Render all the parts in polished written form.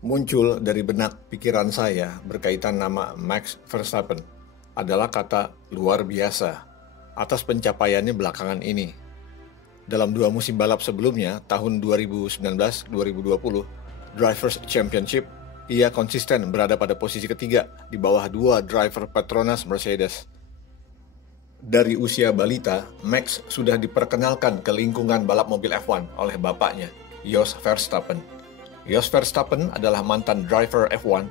Muncul dari benak pikiran saya berkaitan nama Max Verstappen adalah kata luar biasa atas pencapaiannya belakangan ini. Dalam dua musim balap sebelumnya, tahun 2019-2020, Drivers' Championship, ia konsisten berada pada posisi ketiga di bawah dua driver Petronas Mercedes. Dari usia balita, Max sudah diperkenalkan ke lingkungan balap mobil F1 oleh bapaknya, Jos Verstappen. Jos Verstappen adalah mantan driver F1,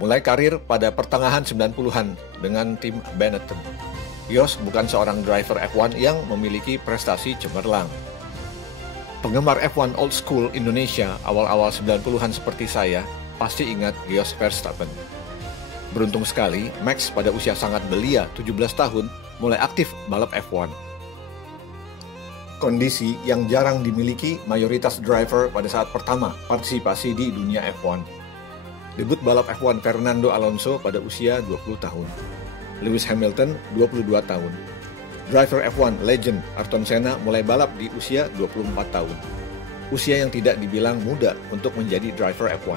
mulai karir pada pertengahan 90-an dengan tim Benetton. Jos bukan seorang driver F1 yang memiliki prestasi cemerlang. Penggemar F1 old school Indonesia awal-awal 90-an seperti saya pasti ingat Jos Verstappen. Beruntung sekali, Max pada usia sangat belia, 17 tahun, mulai aktif balap F1. Kondisi yang jarang dimiliki mayoritas driver pada saat pertama partisipasi di dunia F1. Debut balap F1 Fernando Alonso pada usia 20 tahun. Lewis Hamilton 22 tahun. Driver F1 legend Ayrton Senna mulai balap di usia 24 tahun. Usia yang tidak dibilang muda untuk menjadi driver F1.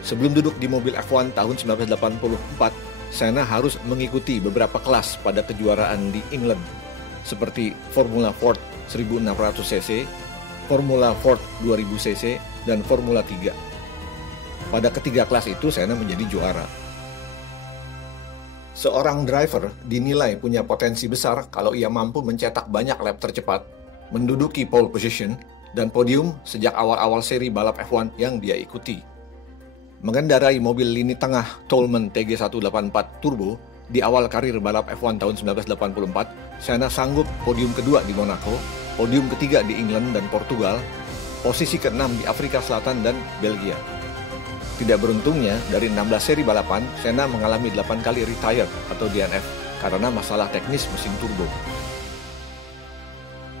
Sebelum duduk di mobil F1 tahun 1984, Senna harus mengikuti beberapa kelas pada kejuaraan di England, seperti Formula Ford 1600cc, Formula Ford 2000cc, dan Formula 3. Pada ketiga kelas itu, Senna menjadi juara. Seorang driver dinilai punya potensi besar kalau ia mampu mencetak banyak lap tercepat, menduduki pole position, dan podium sejak awal-awal seri balap F1 yang dia ikuti. Mengendarai mobil lini tengah Toleman TG184 Turbo, di awal karir balap F1 tahun 1984, Senna sanggup podium kedua di Monaco, podium ketiga di England dan Portugal, posisi ke-6 di Afrika Selatan dan Belgia. Tidak beruntungnya, dari 16 seri balapan, Senna mengalami 8 kali retire atau DNF karena masalah teknis mesin turbo.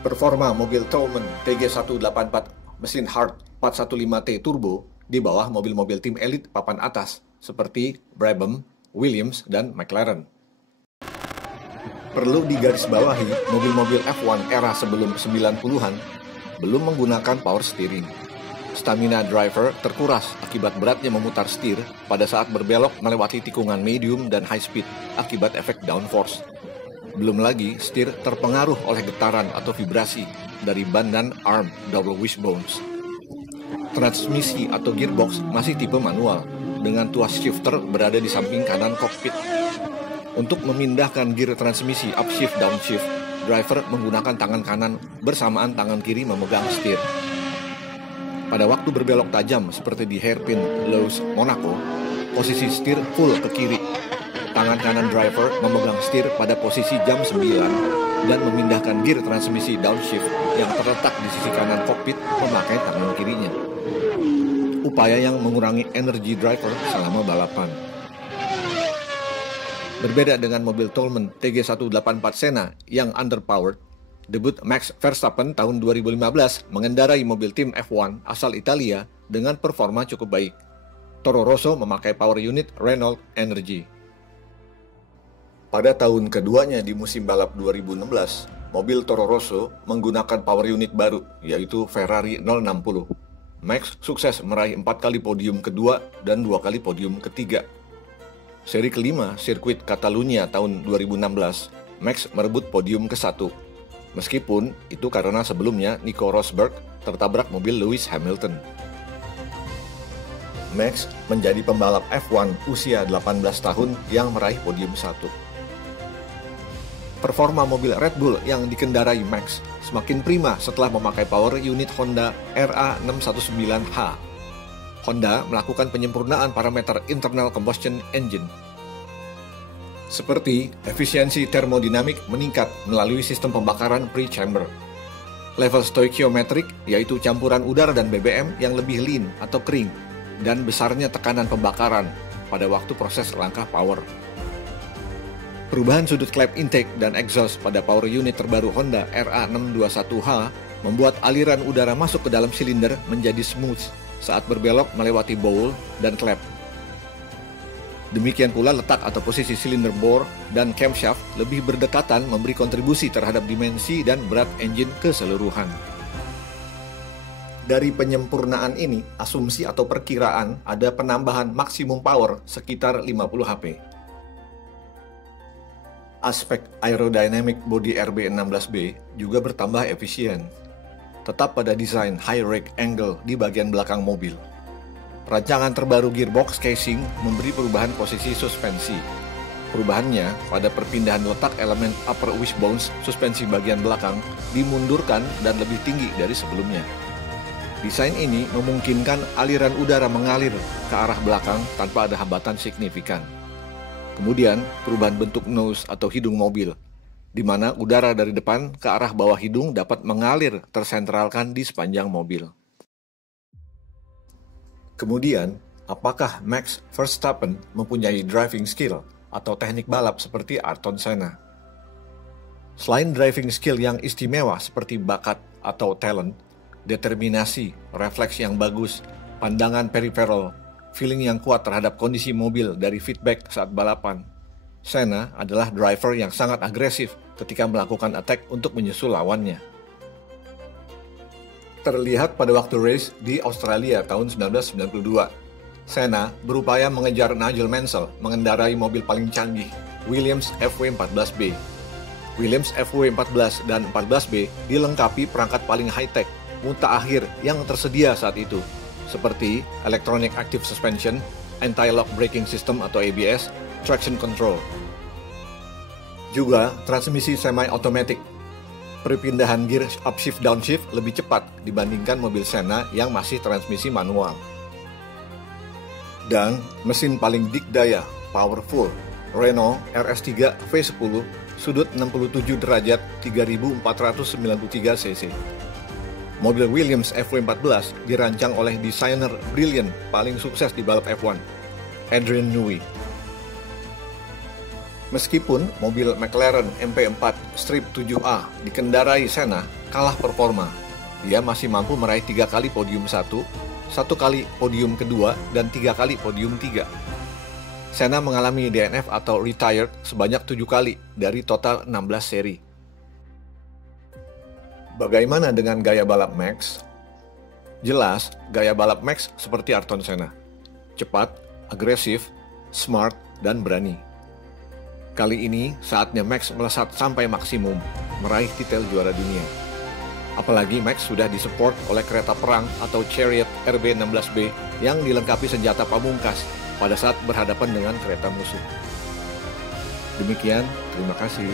Performa mobil Toleman TG184 mesin Hart 415T Turbo di bawah mobil-mobil tim elit papan atas seperti Brabham, Williams, dan McLaren. Perlu digarisbawahi, mobil-mobil F1 era sebelum 90-an belum menggunakan power steering. Stamina driver terkuras akibat beratnya memutar setir pada saat berbelok melewati tikungan medium dan high speed akibat efek downforce. Belum lagi setir terpengaruh oleh getaran atau vibrasi dari ban dan arm double wishbones. Transmisi atau gearbox masih tipe manual, dengan tuas shifter berada di samping kanan kokpit. Untuk memindahkan gear transmisi upshift downshift, driver menggunakan tangan kanan bersamaan tangan kiri memegang setir. Pada waktu berbelok tajam seperti di hairpin Lowe's Monaco, posisi setir full ke kiri. Tangan kanan driver memegang setir pada posisi jam 9 dan memindahkan gear transmisi downshift yang terletak di sisi kanan kokpit memakai tangan kirinya. Upaya yang mengurangi energi driver selama balapan. Berbeda dengan mobil Toleman TG184 Senna yang underpowered, debut Max Verstappen tahun 2015 mengendarai mobil tim F1 asal Italia dengan performa cukup baik. Toro Rosso memakai power unit Renault Energy. Pada tahun keduanya di musim balap 2016, mobil Toro Rosso menggunakan power unit baru, yaitu Ferrari 060. Max sukses meraih 4 kali podium kedua dan 2 kali podium ketiga. Seri kelima, sirkuit Catalunya tahun 2016, Max merebut podium ke-1. Meskipun itu karena sebelumnya Nico Rosberg tertabrak mobil Lewis Hamilton. Max menjadi pembalap F1 usia 18 tahun yang meraih podium 1. Performa mobil Red Bull yang dikendarai Max semakin prima setelah memakai power unit Honda RA619H. Honda melakukan penyempurnaan parameter internal combustion engine. Seperti efisiensi termodinamik meningkat melalui sistem pembakaran pre-chamber. Level stoichiometric, yaitu campuran udara dan BBM yang lebih lean atau kering, dan besarnya tekanan pembakaran pada waktu proses langkah power. Perubahan sudut klep intake dan exhaust pada power unit terbaru Honda RA621H membuat aliran udara masuk ke dalam silinder menjadi smooth saat berbelok melewati bowl dan klep. Demikian pula letak atau posisi silinder bore dan camshaft lebih berdekatan memberi kontribusi terhadap dimensi dan berat engine keseluruhan. Dari penyempurnaan ini, asumsi atau perkiraan ada penambahan maksimum power sekitar 50 HP. Aspek aerodynamic bodi RB16B juga bertambah efisien, tetap pada desain high rake angle di bagian belakang mobil. Rancangan terbaru gearbox casing memberi perubahan posisi suspensi. Perubahannya pada perpindahan letak elemen upper wishbones suspensi bagian belakang dimundurkan dan lebih tinggi dari sebelumnya. Desain ini memungkinkan aliran udara mengalir ke arah belakang tanpa ada hambatan signifikan. Kemudian, perubahan bentuk nose atau hidung mobil, di mana udara dari depan ke arah bawah hidung dapat mengalir tersentralkan di sepanjang mobil. Kemudian, apakah Max Verstappen mempunyai driving skill atau teknik balap seperti Ayrton Senna? Selain driving skill yang istimewa seperti bakat atau talent, determinasi, refleks yang bagus, pandangan peripheral, feeling yang kuat terhadap kondisi mobil dari feedback saat balapan, Senna adalah driver yang sangat agresif ketika melakukan attack untuk menyusul lawannya. Terlihat pada waktu race di Australia tahun 1992, Senna berupaya mengejar Nigel Mansell mengendarai mobil paling canggih, Williams FW14B. Williams FW14 dan 14B dilengkapi perangkat paling high-tech, mutakhir yang tersedia saat itu, seperti Electronic Active Suspension, Anti-Lock Braking System atau ABS, Traction Control. Juga transmisi semi-automatic. Perpindahan gear upshift downshift lebih cepat dibandingkan mobil Senna yang masih transmisi manual. Dan mesin paling dikdaya, powerful, Renault RS3 V10, sudut 67 derajat 3493 cc. Mobil Williams FW14 dirancang oleh desainer brilliant paling sukses di balap F1, Adrian Newey. Meskipun mobil McLaren MP4 Strip 7A dikendarai Senna kalah performa, dia masih mampu meraih 3 kali podium 1 kali podium kedua, dan 3 kali podium 3. Senna mengalami DNF atau retired sebanyak 7 kali dari total 16 seri. Bagaimana dengan gaya balap Max? Jelas, gaya balap Max seperti Ayrton Senna. Cepat, agresif, smart, dan berani. Kali ini, saatnya Max melesat sampai maksimum, meraih titel juara dunia. Apalagi Max sudah disupport oleh kereta perang atau Chariot RB16B yang dilengkapi senjata pamungkas pada saat berhadapan dengan kereta musuh. Demikian, terima kasih.